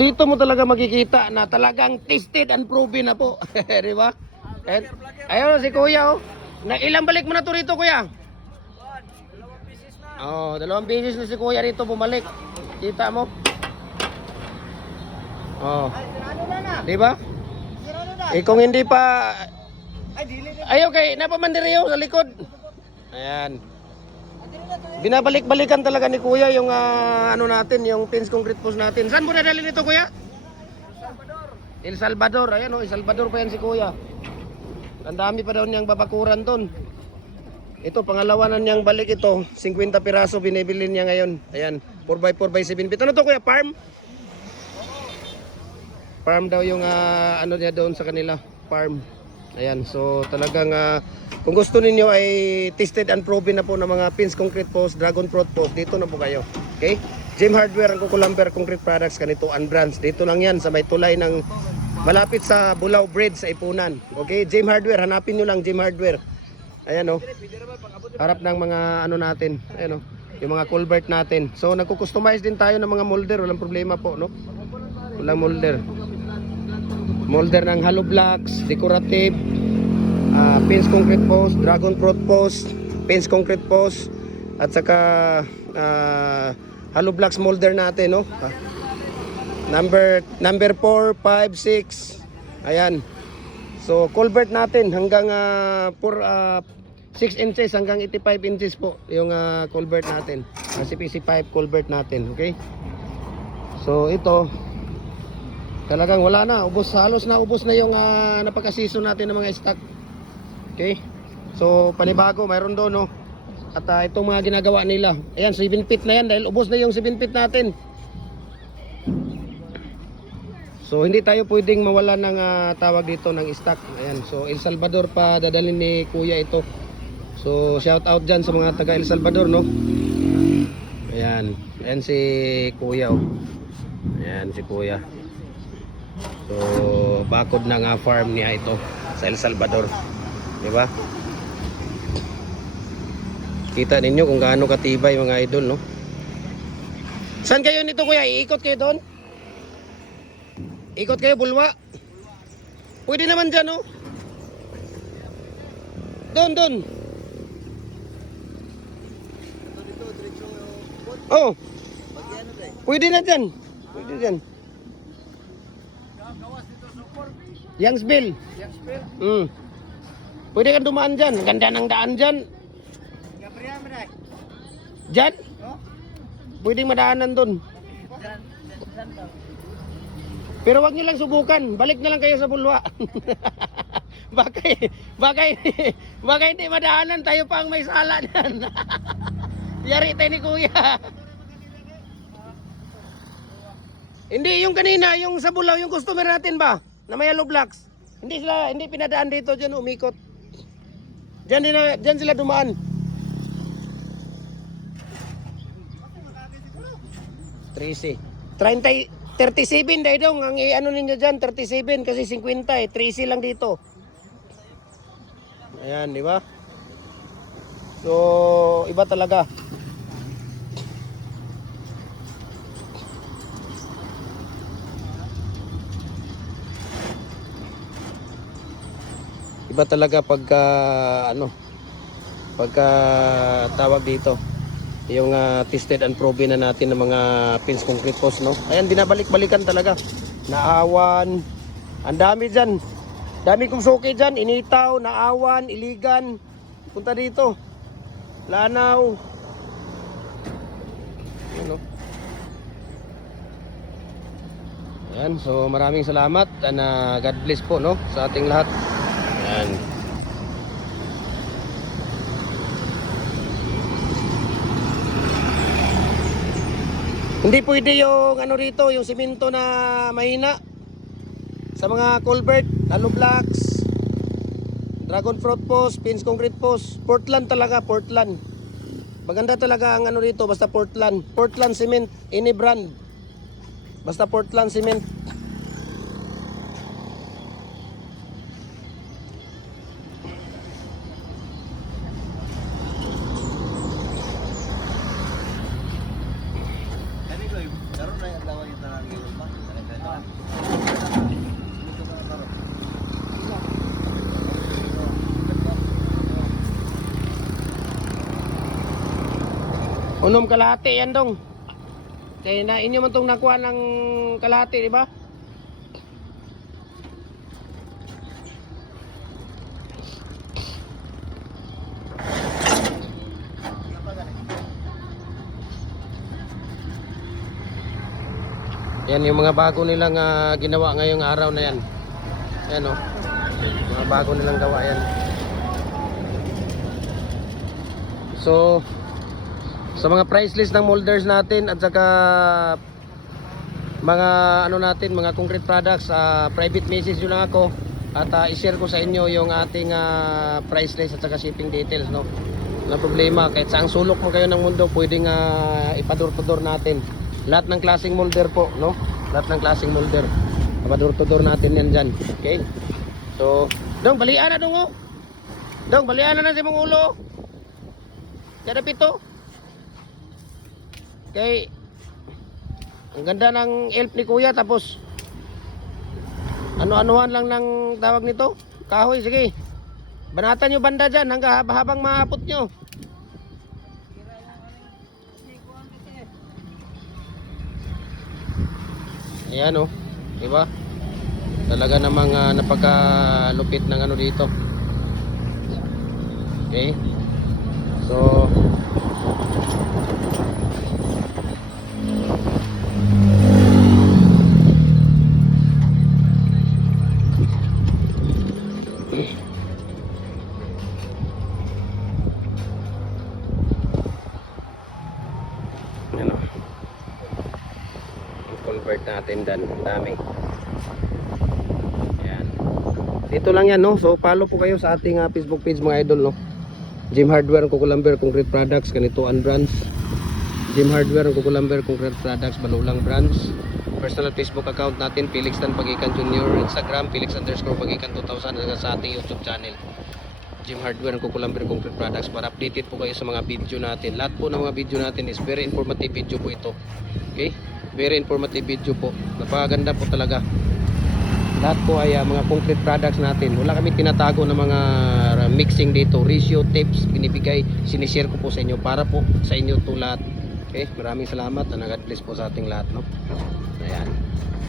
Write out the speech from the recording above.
Dito mo talaga makikita na talagang tested and proven na po. Di ba? Ayun si Kuya oh. Na ilang balik mo na to rito Kuya? Oh, 2 beses na si Kuya rito bumalik. Kita mo? Oh. Di ba? Kung hindi pa ay okay, napamandiriyo sa likod. Ayan. Binabalik-balikan talaga ni Kuya yung ano natin, yung pins concrete post natin. Saan mo dadalhin ito Kuya? El Salvador. Ayan oh, El Salvador pa yan si Kuya. Ang dami pa daw niyang babakuran doon. Ito, pangalawa na niyang balik ito. 50 piraso binibili niya ngayon. Ayan, 4x4 by 7 feet. Ano to Kuya? Farm? Farm daw yung ano niya doon sa kanila. Farm. Ayan, so talagang kung gusto ninyo ay tested and proven na po ng mga pins concrete post, dragon fruit post, dito na po kayo. Okay? Gem Hardware, ang Kukulamber Concrete Products, ganito and brands. Dito lang yan sa may tulay ng malapit sa Bulao Bridge sa Ipunan. Okay? Gem Hardware, hanapin nyo lang Gem Hardware. Ayan o. Harap ng mga ano natin. Ayan o. Yung mga culvert natin. So nagko-customize din tayo ng mga molder. Walang problema po, no? Walang molder. Molder ng hollow blocks, decorative, pins concrete post, dragon fruit post, pins concrete post, at saka hollow blocks molder natin, no? Number 4, 5, 6. Ayan. So culvert natin hanggang 6 inches hanggang 85 inches po yung culvert natin. CPC 5 culvert natin, okay? So ito talagang wala na, ubos, halos na ubos na yung napaka-season natin ng mga stock. Okay? So panibago, mayroon doon, no? At itong mga ginagawa nila. Ayan, 7 feet na yan dahil ubos na yung 7 feet natin. So hindi tayo pwedeng mawala ng tawag dito ng stock. Ayan, so El Salvador pa dadalhin ni Kuya ito. So shout out dyan sa mga taga El Salvador, no? Ayan, ayan si Kuya, oh. Ayan si Kuya. So bakod ng farm niya ito sa El Salvador, di ba? Kita ninyo kung gaano katibay mga idol, no? Saan kayo nito Kuya? Iikot kayo doon? Ikot kayo bulwa? Pwede naman dyan, no? Doon. Oh. Pwede na dyan. Pwede dyan. Youngsville. Pwede kang dumaan dyan. Ganda ng daan dyan. Dyan? Pwede madaanan dun. Pero wag niyo lang subukan. Balik na lang kayo sa bulwa. baka hindi madaanan. Tayo pa ang may sala dyan. Yari tayo ni Kuya. Hindi, yung kanina, yung sa Bulao, yung customer natin ba? Na may yellow blocks. Hindi pinadaan dito, dyan umikot. Dyan sila dumaan. 37 dahil dong. Ang ano ninyo dyan, 37 kasi 50 eh. 13 lang dito. Ayan, di ba? So, iba talaga. Iba talaga pagka tawag dito yung tested and proven na natin ng mga pins concrete post, no? Ayan, binabalik-balikan talaga. Naawan, ang dami dyan. Dami kong suki dyan. Initaw, Naawan, Iligan. Punta dito. Lanao. Ano? Ayan, so maraming salamat and God bless po, no, sa ating lahat. Ayan. Hindi pwede yung ano rito, yung simento na mahina sa mga culvert, hollow blocks, dragon fruit post, pins concrete post. Portland talaga, Portland. Maganda talaga ang ano rito, basta Portland. Portland cement, any brand. Basta Portland cement. Unom kalahati yan dong. Kaya na inyo man tong nakuha ng kalahati, di ba? Yan yung mga bago nilang ginawa ngayong araw na yan. Yan o. Mga bago nilang gawa yan. So, sa mga price list ng molders natin at saka mga ano natin, mga concrete products, private message nyo lang ako at i-share ko sa inyo yung ating price list at saka shipping details, no? Na problema, kahit saang sulok mo kayo ng mundo, pwedeng ipador-to-door natin. Lahat ng klaseng molder po, no? Lahat ng klaseng molder. Ipador-to-door natin yan dyan. Okay? So, dong, balian na dong, oh. Dong, balian na si mong ulo. Kada pito. Okay. Ang ganda ng elf ni kuya, tapos ano-anuhan lang ng tawag nito. Kahoy, sige. Banatan nyo banda dyan hanggang habang maapot nyo. Ayan o, diba? Talaga namang napakalupit ng ano dito. Okay. So ano, convert natin dan dami. Ayan. Dito lang yan, no? So follow po kayo sa ating Facebook page mga idol, no? Jim Hardware, Kukulamber, Concrete Products, ganito ang brands. Jim Hardware, Kukulamber, Concrete Products, Balulang brands. Personal Facebook account natin, Felix Tan Pagikan Jr. Instagram, Felix_Pagikan 2000. Hanggang sa ating YouTube channel, Jim Hardware, Kukulamber, Concrete Products, para updated po kayo sa mga video natin. Lahat po ng mga video natin is very informative video po ito. Okay? Very informative video po. Napakaganda po talaga. Lahat po ay mga concrete products natin. Wala kami tinatago ng mga mixing dito. Ratio, tips, binibigay, sinishare ko po sa inyo para po sa inyo to lahat. Okay? Maraming salamat and God bless po sa ating lahat, no? Ayan.